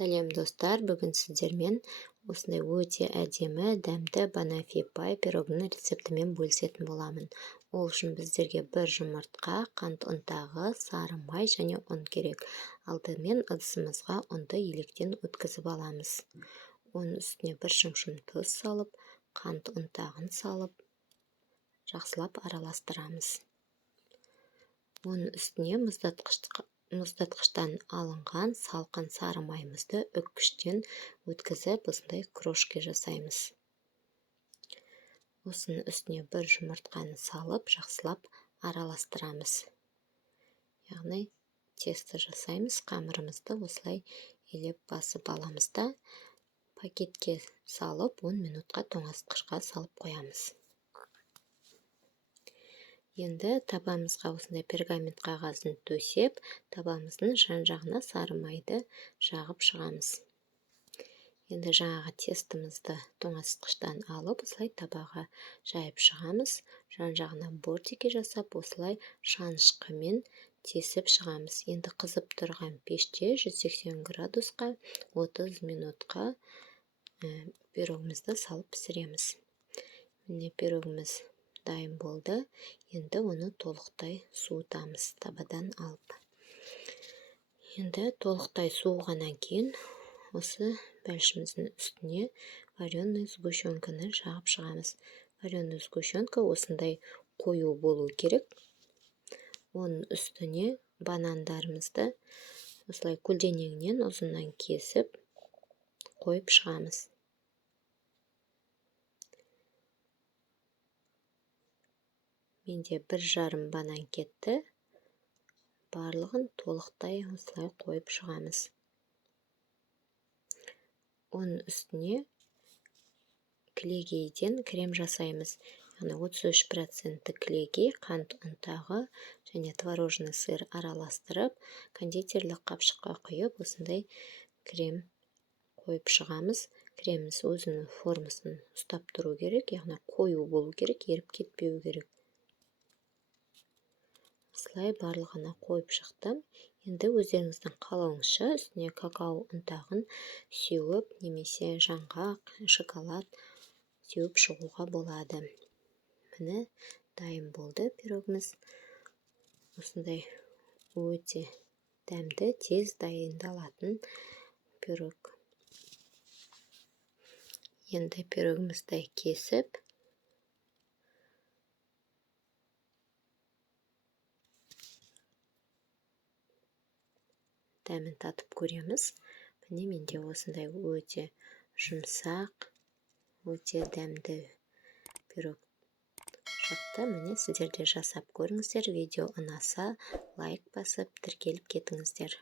Сәлем достар, бүгін сіздермен осындай өте әдемі, дәмді банафи пай пирогының рецептімен бөлісетін боламын. Ол үшін біздерге бір жұмыртқа, қант ұнтағы, сары май және ұн керек. Алдымен ыдысымызға ұнды електен өткізіп аламыз. Оның үстіне бір шымшым тұз салып, қант ұнтағын салып, жақсылап араластырамыз. Оның үстіне мұздатқыштан алынған салқын сары майымызды үккіштен өткізіп, осындай крошка жасаймыз. Осының үстіне бір жұмыртқаны салып, жақсылап араластырамыз. Яғни тесто жасаймыз, қамырымызды осылай елеп басып аламыз да, пакетке салып 10 минутқа тоңазытқышқа салып қоямыз. Енді табамызға осындай пергамент қағазын төсеп, табамыздың жан-жағына сары майды жағып шығамыз. Енді жаңағы тестімізді тоңазытқыштан алып, осылай табаға жайып шығамыз. Жан-жағына бортики жасап, осылай шанышқымен тесіп шығамыз. Енді қызып тұрған пеште 180 градусқа 30 минутқа пирогымызды салып пісіреміз. Міне пирогымыз дайын болды. Енді оны толықтай суытамыз табадан алып. Енді толықтай суығаннан кейін осы бәлішіміздің үстіне вареный сгущенканы жағып шығамыз. Вареный сгущенка осындай қою болу керек. Оның үстіне банандарымызды осылай көлденеңнен ұзыннан кесіп қойып шығамыз. Менде 1,5 банан кетті. Барлығын толықтай осылай қойып шығамыз. Оның үстіне кілегейден крем жасаймыз. Яғни 33% кілегей, қант ұнтағы және творожный сыр араластырып, кондитерлік қапшыққа құйып, осындай крем қойып шығамыз. Креміміз өзінің формасын ұстап тұру керек, яғни қою болу керек, еріп кетпеу керек. Осылай барлығына қойып шықтым. Енді өздеріңіздің қалауыңызша үстіне какао ұнтағын сеуіп, немесе жаңғақ, шоколад сеуіп шығуға болады. Міне дайын болды пирогымыз. Осындай өте дәмді, тез дайындалатын пирог. Енді пирогымызды кесіп, дәмін татып көреміз. Міне менде осындай өте жұмсақ, өте дәмді пирог шықты. Міне сіздер де жасап көріңіздер. Видео ұнаса, лайк басып, тіркеліп кетіңіздер.